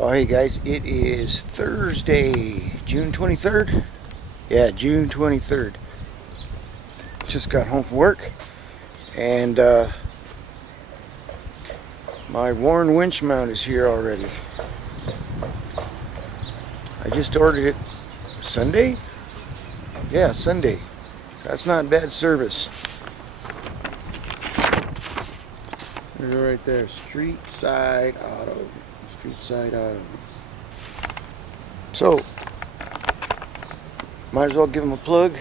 Oh, hey guys, it is Thursday, June 23rd. Yeah, June 23rd. Just got home from work, and my worn winch mount is here already. I just ordered it Sunday? Yeah, Sunday. That's not bad service. There's it right there, Street Side Auto. Street Side Auto. So, might as well give them a plug.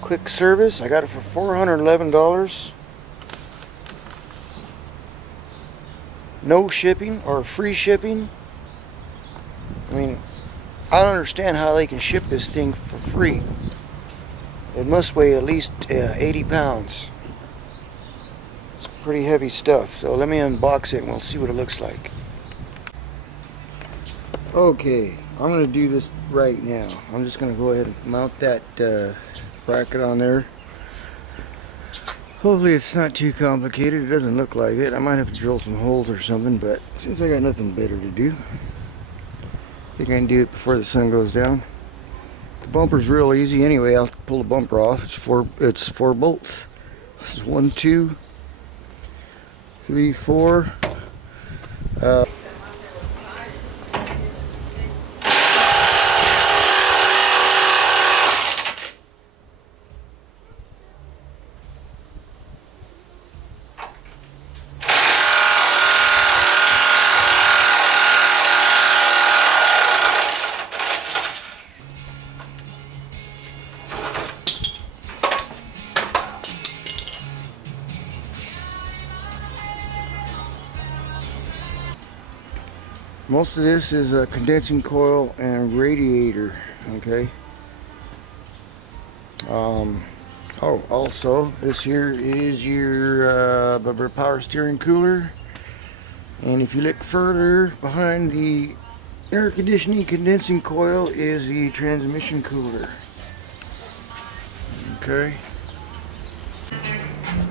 Quick service. I got it for $411. No shipping or free shipping. I mean, I don't understand how they can ship this thing for free. It must weigh at least 80 pounds. It's pretty heavy stuff. So let me unbox it and we'll see what it looks like. Okay, I'm going to do this right now. I'm just going to go ahead and mount that bracket on there. Hopefully it's not too complicated. It doesn't look like it. I might have to drill some holes or something, but since I got nothing better to do, I think I can do it before the sun goes down. The bumper's real easy anyway. I'll pull the bumper off. It's four bolts. This is 1, 2, 3, 4. Most of this is a condensing coil and radiator, okay? Oh, also, this here is your power steering cooler. And if you look further behind the air conditioning condensing coil is the transmission cooler. Okay.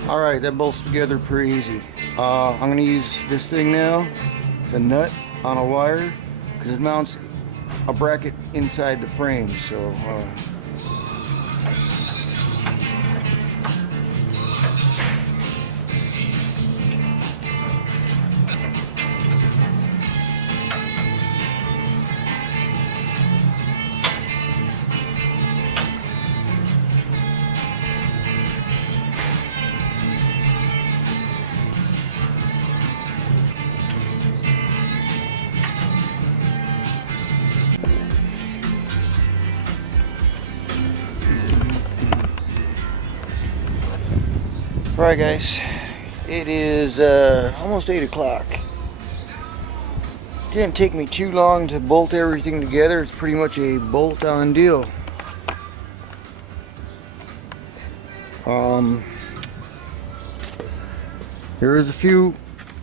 Alright, that bolts together pretty easy. I'm going to use this thing now. It's a nut on a wire because it mounts a bracket inside the frame, so alright guys, it is almost 8 o'clock. Didn't take me too long to bolt everything together. It's pretty much a bolt-on deal. There is a few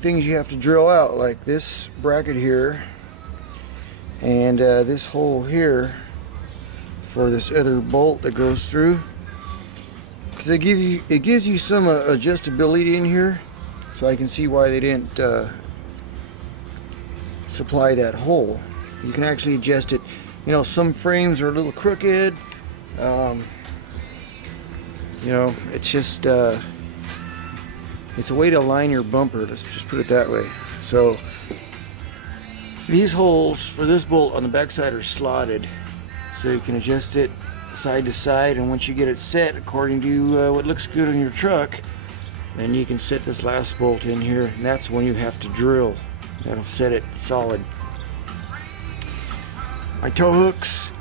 things you have to drill out, like this bracket here and this hole here for this other bolt that goes through. Because it gives you some adjustability in here, so I can see why they didn't supply that hole. You can actually adjust it. You know, some frames are a little crooked. You know, it's just it's a way to align your bumper. Let's just put it that way. So these holes for this bolt on the back side are slotted, so you can adjust it side to side, and once you get it set according to what looks good on your truck, then you can set this last bolt in here, and that's when you have to drill. That'll set it solid. My tow hooks,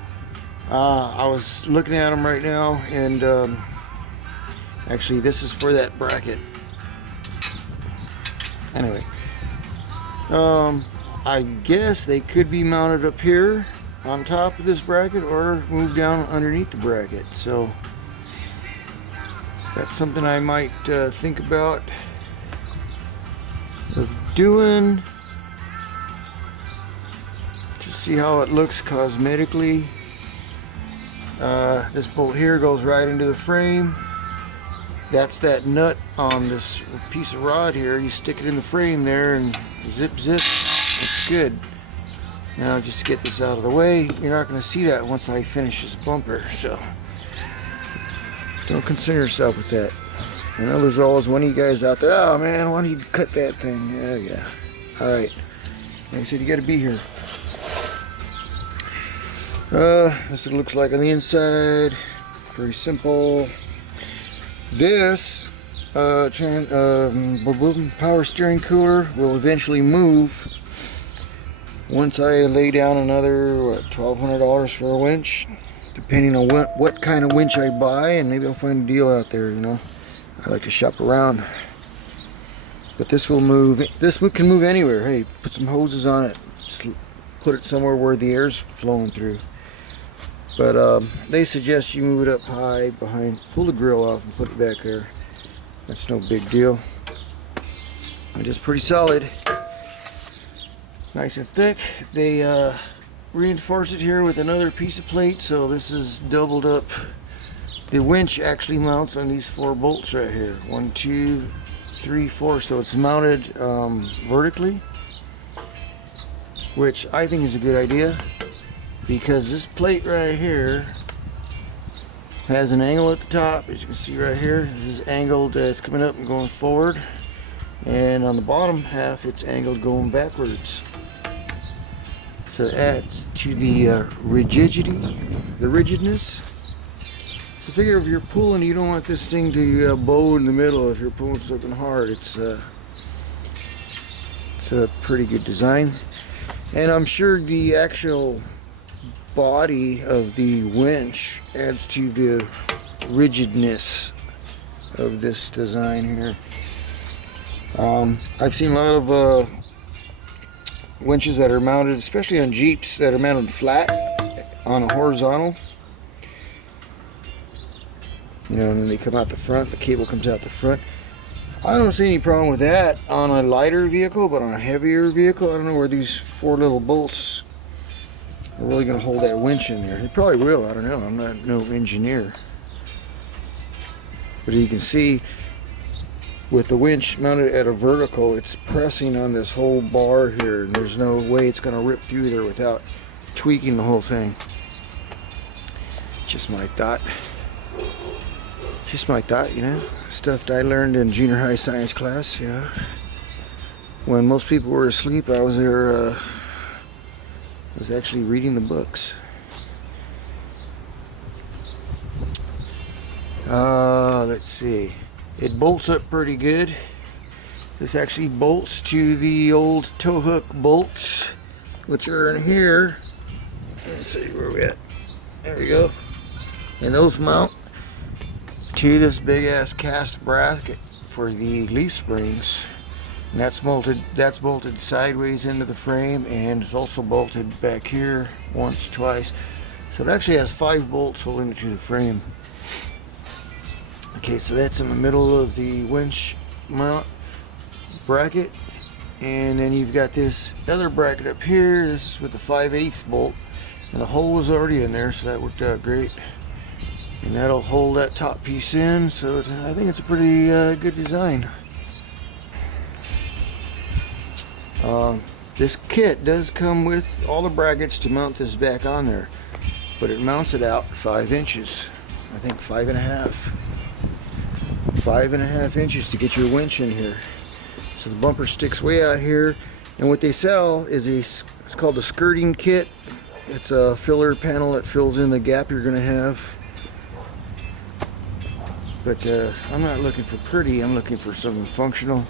I was looking at them right now, and actually this is for that bracket. Anyway, I guess they could be mounted up here on top of this bracket or move down underneath the bracket, so that's something I might think about doing. Just see how it looks cosmetically. This bolt here goes right into the frame. That's that nut on this piece of rod here. You stick it in the frame there and Zip, zip. That's good. Now just to get this out of the way, you're not going to see that once I finish this bumper, so don't concern yourself with that. I know there's always one of you guys out there, oh man, why don't you cut that thing? Yeah. Alright. Like I said, you got to be here. This is what it looks like on the inside. Very simple. This power steering cooler will eventually move once I lay down another $1,200 for a winch, depending on what kind of winch I buy, and maybe I'll find a deal out there. You know, I like to shop around. But this will move. This can move anywhere. Hey, put some hoses on it. Just put it somewhere where the air's flowing through. But they suggest you move it up high behind. Pull the grill off and put it back there. That's no big deal. It's just pretty solid. Nice and thick. They reinforce it here with another piece of plate, so this is doubled up. The winch actually mounts on these 4 bolts right here. 1, 2, 3, 4. So it's mounted vertically, which I think is a good idea, because this plate right here has an angle at the top, as you can see right here. This is angled, it's coming up and going forward, and on the bottom half it's angled going backwards. So it adds to the rigidity, the rigidness. So figure if you're pulling, you don't want this thing to bow in the middle if you're pulling something hard. It's a pretty good design. And I'm sure the actual body of the winch adds to the rigidness of this design here. I've seen a lot of winches that are mounted, especially on Jeeps, that are mounted flat on a horizontal. You know, and then they come out the front, the cable comes out the front. I don't see any problem with that on a lighter vehicle, but on a heavier vehicle, I don't know where these 4 little bolts are really going to hold that winch in there. They probably will, I don't know. I'm not no engineer. But you can see with the winch mounted at a vertical, it's pressing on this whole bar here, and there's no way it's going to rip through there without tweaking the whole thing. Just my thought. Just my thought, you know. Stuff that I learned in junior high science class, yeah. When most people were asleep, I was there, I was actually reading the books. Let's see. It bolts up pretty good. This actually bolts to the old tow hook bolts, which are in here. Let's see where we at. There we go. And those mount to this big ass cast bracket for the leaf springs. And that's bolted sideways into the frame, and it's also bolted back here once, twice. So it actually has 5 bolts holding it to the frame. Okay, so that's in the middle of the winch mount bracket, and then you've got this other bracket up here. This is with the 5/8 bolt, and the hole was already in there, so that worked out great. And that'll hold that top piece in, so I think it's a pretty good design. This kit does come with all the brackets to mount this back on there, but it mounts it out 5 inches. I think 5.5. 5.5 inches to get your winch in here. So the bumper sticks way out here, and what they sell is it's called the skirting kit. It's a filler panel that fills in the gap you're going to have. But I'm not looking for pretty, I'm looking for something functional.